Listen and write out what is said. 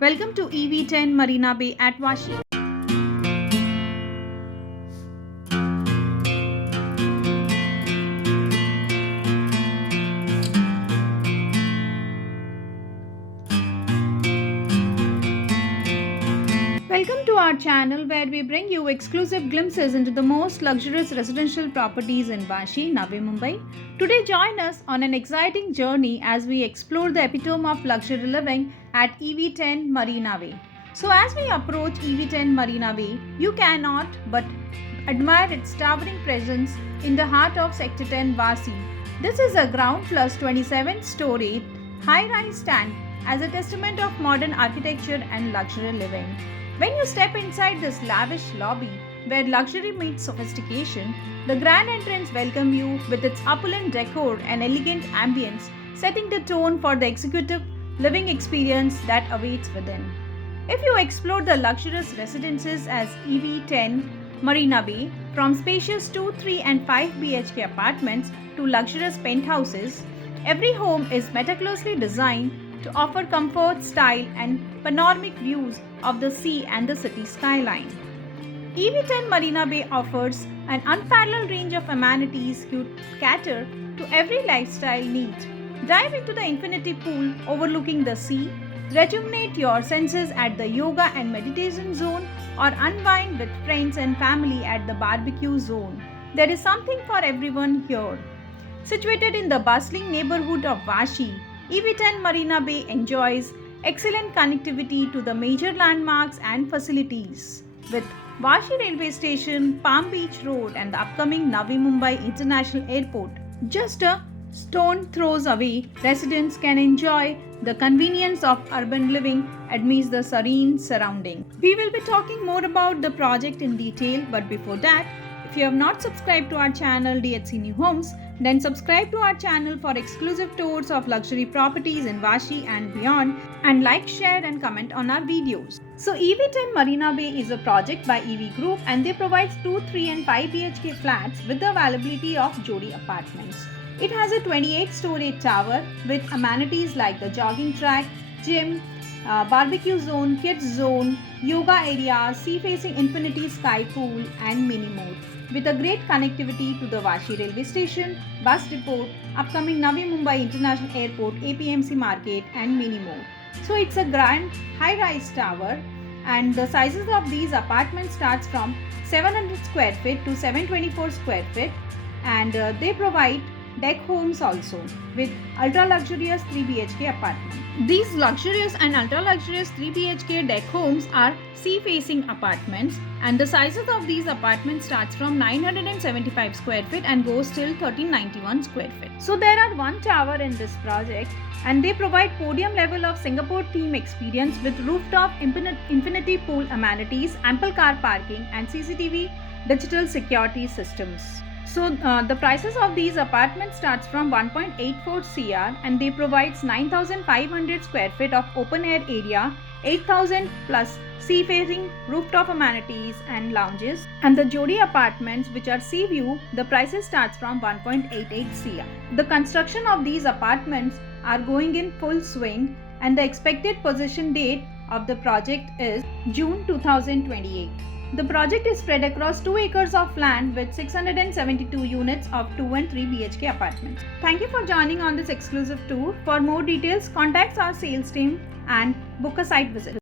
Welcome to EV10 Marina Bay at Vashi. Welcome to our channel where we bring you exclusive glimpses into the most luxurious residential properties in Vashi, Navi Mumbai. Today join us on an exciting journey as we explore the epitome of luxury living at EV10 Marina Bay. So as we approach EV10 Marina Bay, you cannot but admire its towering presence in the heart of Sector 10 Vashi. This is a ground plus 27-story high-rise stand as a testament of modern architecture and luxury living. When you step inside this lavish lobby where luxury meets sophistication, the grand entrance welcomes you with its opulent decor and elegant ambience, setting the tone for the executive living experience that awaits within. If you explore the luxurious residences as EV10 Marina Bay, from spacious 2, 3 and 5 BHK apartments to luxurious penthouses, every home is meticulously designed to offer comfort, style and panoramic views of the sea and the city skyline. EV10 Marina Bay offers an unparalleled range of amenities to cater to every lifestyle need. Dive into the infinity pool overlooking the sea, rejuvenate your senses at the yoga and meditation zone, or unwind with friends and family at the barbecue zone. There is something for everyone here. Situated in the bustling neighborhood of Vashi, EV10 Marina Bay enjoys excellent connectivity to the major landmarks and facilities. With Vashi Railway Station, Palm Beach Road and the upcoming Navi Mumbai International Airport just a stone throws away, residents can enjoy the convenience of urban living amidst the serene surrounding. We will be talking more about the project in detail, but before that, if you have not subscribed to our channel DHC New Homes, then subscribe to our channel for exclusive tours of luxury properties in Vashi and beyond, and like, share and comment on our videos. So EV10 Marina Bay is a project by EV Group and they provide 2, 3 and 5 BHK flats with the availability of Jodi apartments. It has a 28-story tower with amenities like the jogging track, gym, barbecue zone, kids zone, yoga area, sea-facing infinity sky pool and many more. With a great connectivity to the Vashi railway station, bus depot, upcoming Navi Mumbai International Airport, APMC market and many more. So it's a grand high-rise tower and the sizes of these apartments starts from 700 square feet to 724 square feet and they provide deck homes also with ultra luxurious 3 BHK apartments. These luxurious and ultra luxurious 3 BHK deck homes are sea facing apartments and the sizes of these apartments starts from 975 square feet and goes till 1391 square feet. So there are one tower in this project and they provide podium level of Singapore theme experience with rooftop infinity pool amenities, ample car parking and CCTV digital security systems. So the prices of these apartments starts from 1.84 crore and they provides 9,500 square feet of open air area, 8,000 plus sea facing rooftop amenities and lounges, and the Jodi apartments which are sea view, the prices starts from 1.88 crore. The construction of these apartments are going in full swing and the expected possession date of the project is June 2028. The project is spread across 2 acres of land with 672 units of 2 and 3 BHK apartments. Thank you for joining on this exclusive tour. For more details, contact our sales team and book a site visit.